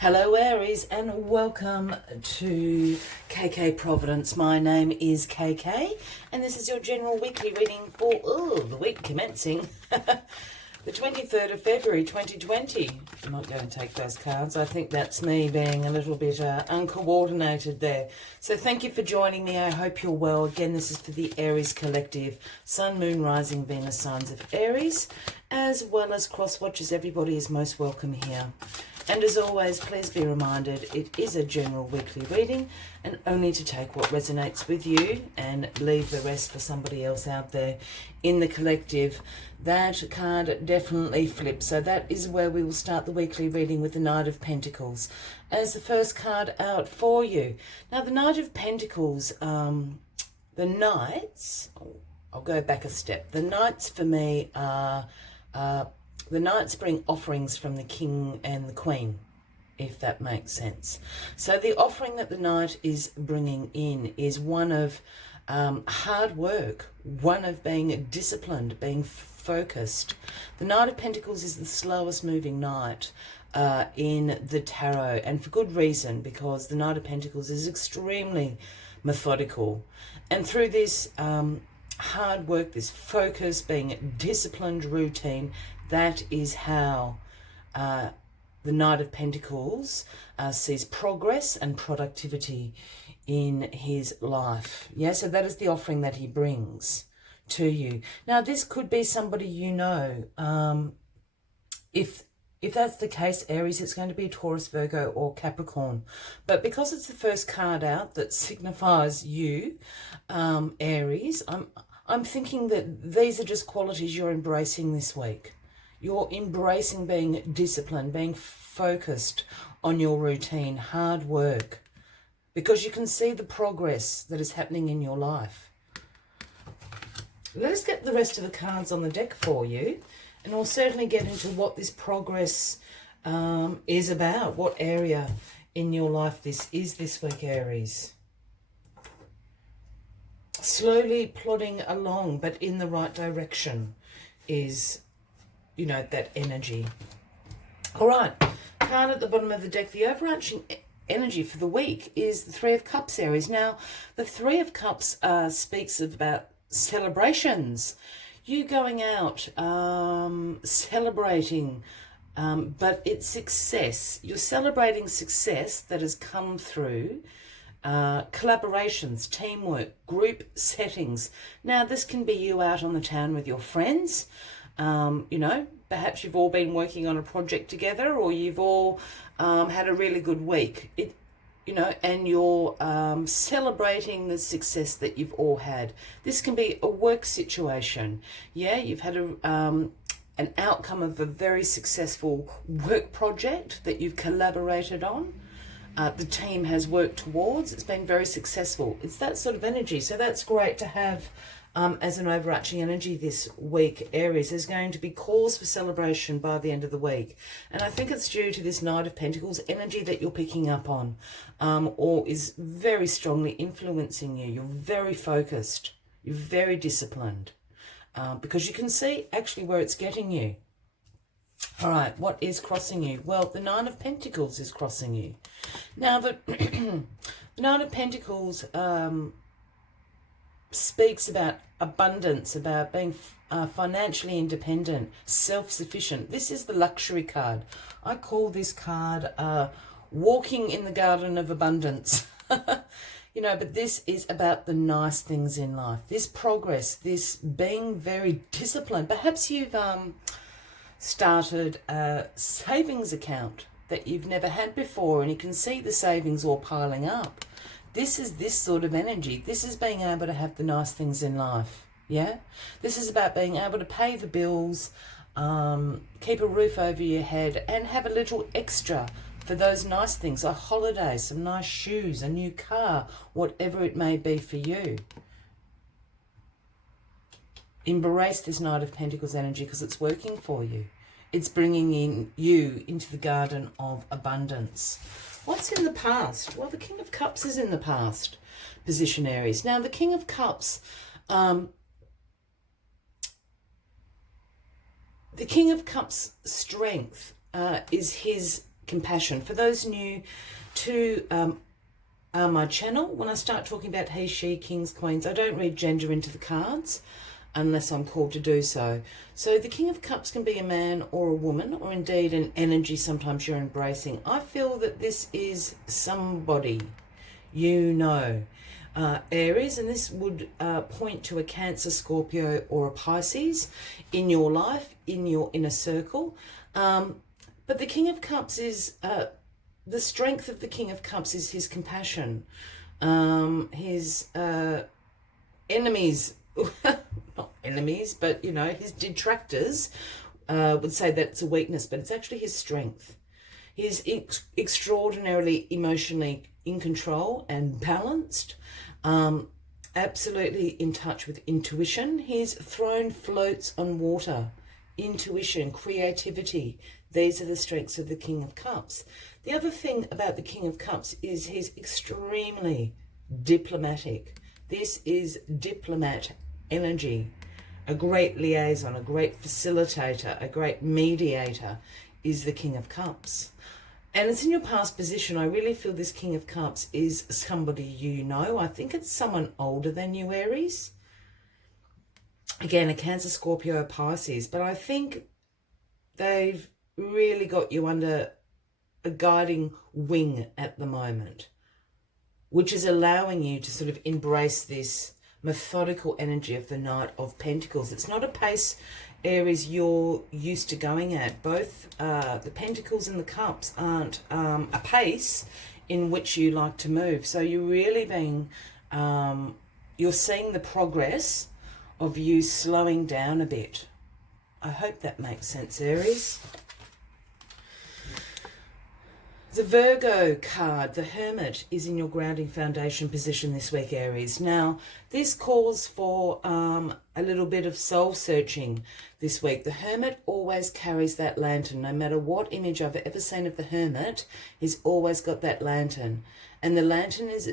Hello Aries and welcome to KK Providence. My name is KK and this is your general weekly reading for the week commencing the 23rd of February 2020. I'm not going to take those cards. I think that's me being a little bit uncoordinated there. So thank you for joining me. I hope you're well. Again, this is for the Aries Collective, Sun, Moon, Rising, Venus signs of Aries, as well as cross watchers. Everybody is most welcome here. And as always, please be reminded it is a general weekly reading and only to take what resonates with you and leave the rest for somebody else out there in the collective. That card definitely flips. So that is where we will start the weekly reading with the Knight of Pentacles as the first card out for you. Now, the Knight of Pentacles, the Knights, I'll go back a step. The Knights for me are... the Knights bring offerings from the King and the Queen, if that makes sense. So the offering that the Knight is bringing in is one of hard work, one of being disciplined, being focused. The Knight of Pentacles is the slowest moving Knight in the tarot, and for good reason, because the Knight of Pentacles is extremely methodical. And through this hard work, this focus, being disciplined, routine, that is how the Knight of Pentacles sees progress and productivity in his life. Yeah, so that is the offering that he brings to you. Now, this could be somebody you know. If that's the case, Aries, it's going to be Taurus, Virgo, or Capricorn. But because it's the first card out that signifies you, Aries, I'm thinking that these are just qualities you're embracing this week. You're embracing being disciplined, being focused on your routine, hard work, because you can see the progress that is happening in your life. Let us get the rest of the cards on the deck for you, and we'll certainly get into what this progress is about, what area in your life this is this week, Aries. Slowly plodding along, but in the right direction is... you know, that energy. All right, card at the bottom of the deck, the overarching energy for the week is the Three of Cups, Aries. Now, the Three of Cups speaks about celebrations. You going out, celebrating, but it's success. You're celebrating success that has come through collaborations, teamwork, group settings. Now, this can be you out on the town with your friends. You know, perhaps you've all been working on a project together, or you've all had a really good week. You know, and you're celebrating the success that you've all had. This can be a work situation. Yeah, you've had an outcome of a very successful work project that you've collaborated on. The team has worked towards. It's been very successful. It's that sort of energy. So that's great to have as an overarching energy this week, Aries. There's going to be cause for celebration by the end of the week. And I think it's due to this Knight of Pentacles energy that you're picking up on, or is very strongly influencing you. You're very focused. You're very disciplined, because you can see actually where it's getting you. All right, what is crossing you? Well, the Nine of Pentacles is crossing you. Now, the Nine of Pentacles speaks about abundance, about being financially independent, self-sufficient. This is the luxury card. I call this card walking in the garden of abundance. You know, but this is about the nice things in life, this progress, this being very disciplined. Perhaps you've started a savings account that you've never had before, and you can see the savings all piling up. This is this sort of energy. This is being able to have the nice things in life. Yeah, this is about being able to pay the bills, keep a roof over your head, and have a little extra for those nice things, a holiday, some nice shoes, a new car, whatever it may be for you. Embrace this Knight of Pentacles energy because it's working for you. It's bringing in you into the garden of abundance. What's in the past? Well, the King of Cups is in the past position, Aries. Now, the King of Cups, the King of Cups' strength is his compassion. For those new to my channel, when I start talking about he, she, kings, queens, I don't read gender into the cards unless I'm called to do so. So the King of Cups can be a man or a woman, or indeed an energy sometimes you're embracing. I feel that this is somebody you know, Aries, and this would point to a Cancer, Scorpio, or a Pisces in your life, in your inner circle. But the King of Cups is, the strength of the King of Cups is his compassion. His enemies, not enemies, but, you know, his detractors would say that's a weakness, but it's actually his strength. He's extraordinarily emotionally in control and balanced, absolutely in touch with intuition. His throne floats on water. Intuition, creativity, these are the strengths of the King of Cups. The other thing about the King of Cups is he's extremely diplomatic. This is diplomat energy. A great liaison, a great facilitator, a great mediator is the King of Cups. And it's in your past position. I really feel this King of Cups is somebody you know. I think it's someone older than you, Aries. Again, a Cancer, Scorpio, Pisces. But I think they've really got you under a guiding wing at the moment, which is allowing you to sort of embrace this methodical energy of the Knight of Pentacles. It's not a pace, Aries, you're used to going at. Both the Pentacles and the Cups aren't a pace in which you like to move. So you're really being, you're seeing the progress of you slowing down a bit. I hope that makes sense, Aries. The Virgo card, the Hermit, is in your grounding foundation position this week, Aries. Now, this calls for a little bit of soul searching this week. The Hermit always carries that lantern. No matter what image I've ever seen of the Hermit, he's always got that lantern. And the lantern is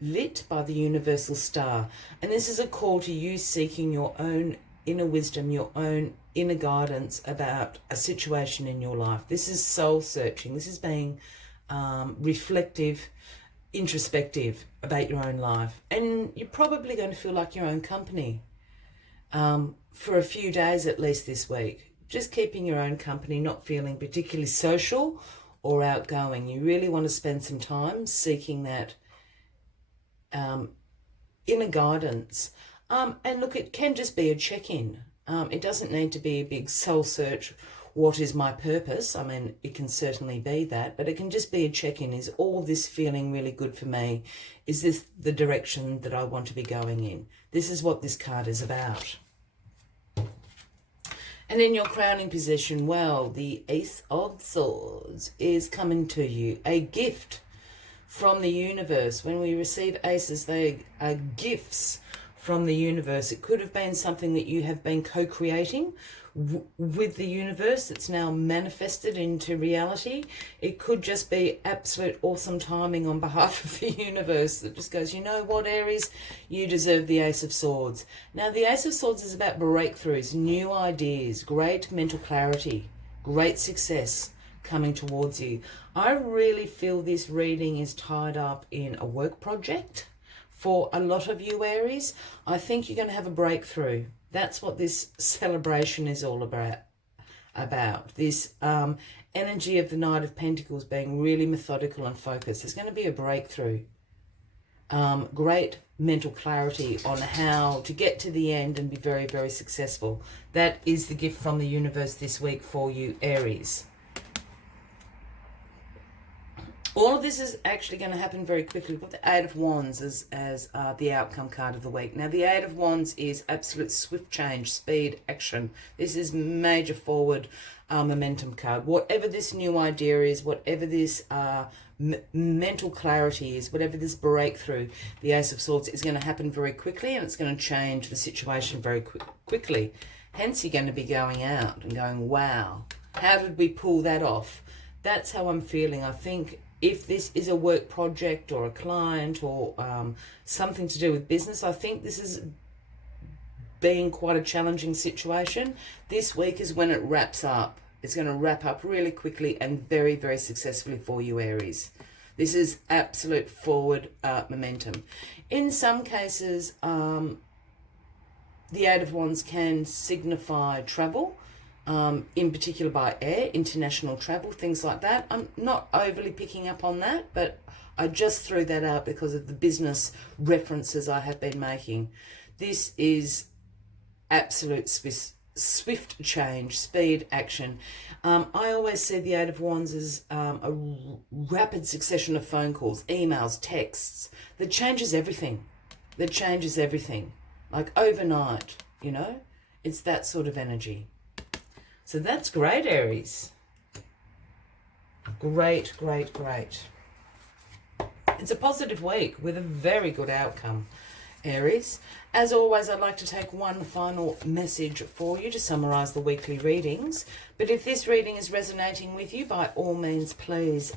lit by the universal star. And this is a call to you seeking your own inner wisdom, your own inner guidance about a situation in your life. This is soul searching. This is being reflective, introspective about your own life. And you're probably going to feel like your own company for a few days at least this week. Just keeping your own company, not feeling particularly social or outgoing. You really want to spend some time seeking that inner guidance. And look, it can just be a check-in. It doesn't need to be a big soul search, what is my purpose? I mean, it can certainly be that, but it can just be a check-in. Is all this feeling really good for me? Is this the direction that I want to be going in? This is what this card is about. And in your crowning position, well, the Ace of Swords is coming to you. A gift from the universe. When we receive aces, they are gifts from the universe. It could have been something that you have been co-creating with the universe that's now manifested into reality. It could just be absolute awesome timing on behalf of the universe that just goes, you know what, Aries, you deserve the Ace of Swords. Now, the Ace of Swords is about breakthroughs, new ideas, great mental clarity, great success coming towards you. I really feel this reading is tied up in a work project. For a lot of you, Aries, I think you're going to have a breakthrough. That's what this celebration is all about. This energy of the Knight of Pentacles being really methodical and focused. There's going to be a breakthrough. Great mental clarity on how to get to the end and be very, very successful. That is the gift from the universe this week for you, Aries. All of this is actually going to happen very quickly. We've got the Eight of Wands as the outcome card of the week. Now, the Eight of Wands is absolute swift change, speed, action. This is major forward momentum card. Whatever this new idea is, whatever this mental clarity is, whatever this breakthrough, the Ace of Swords is going to happen very quickly, and it's going to change the situation very quickly. Hence, you're going to be going out and going, wow, how did we pull that off? That's how I'm feeling. I think if this is a work project or a client or something to do with business, I think this is being quite a challenging situation. This week is when it wraps up. It's going to wrap up really quickly and very, very successfully for you, Aries. This is absolute forward momentum. In some cases, the Eight of Wands can signify travel, in particular by air, international travel, things like that. I'm not overly picking up on that, but I just threw that out because of the business references I have been making. This is absolute swift change, speed, action. I always see the Eight of Wands as a rapid succession of phone calls, emails, texts that changes everything. That changes everything. Like overnight, you know? It's that sort of energy. So that's great, Aries. Great, great, great. It's a positive week with a very good outcome, Aries. As always, I'd like to take one final message for you to summarise the weekly readings. But if this reading is resonating with you, by all means, please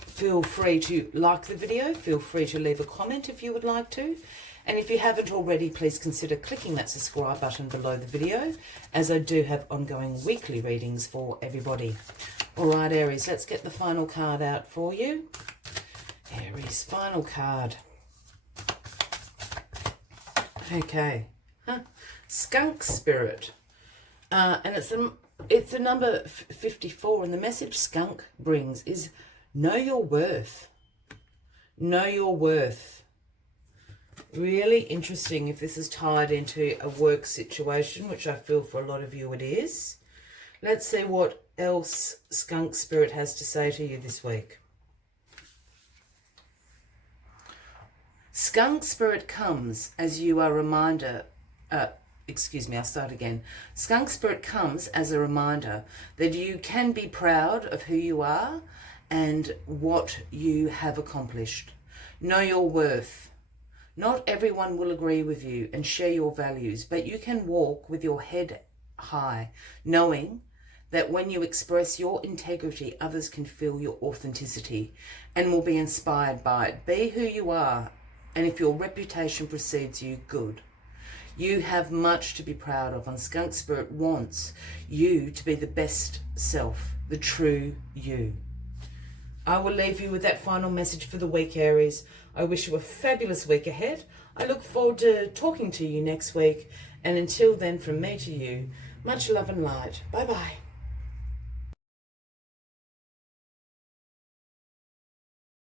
feel free to like the video. Feel free to leave a comment if you would like to. And if you haven't already, please consider clicking that subscribe button below the video, as I do have ongoing weekly readings for everybody. All right, Aries, let's get the final card out for you. Aries, final card. Okay. Skunk Spirit. And it's the number 54, and the message skunk brings is know your worth. Know your worth. Really interesting if this is tied into a work situation, which I feel for a lot of you it is. Let's see what else Skunk Spirit has to say to you this week. Skunk Spirit comes as you are a reminder, Skunk Spirit comes as a reminder that you can be proud of who you are and what you have accomplished. Know your worth. Not everyone will agree with you and share your values, but you can walk with your head high, knowing that when you express your integrity, others can feel your authenticity and will be inspired by it. Be who you are, and if your reputation precedes you, good. You have much to be proud of, and Skunk Spirit wants you to be the best self, the true you. I will leave you with that final message for the week, Aries. I wish you a fabulous week ahead. I look forward to talking to you next week. And until then, from me to you, much love and light. Bye-bye.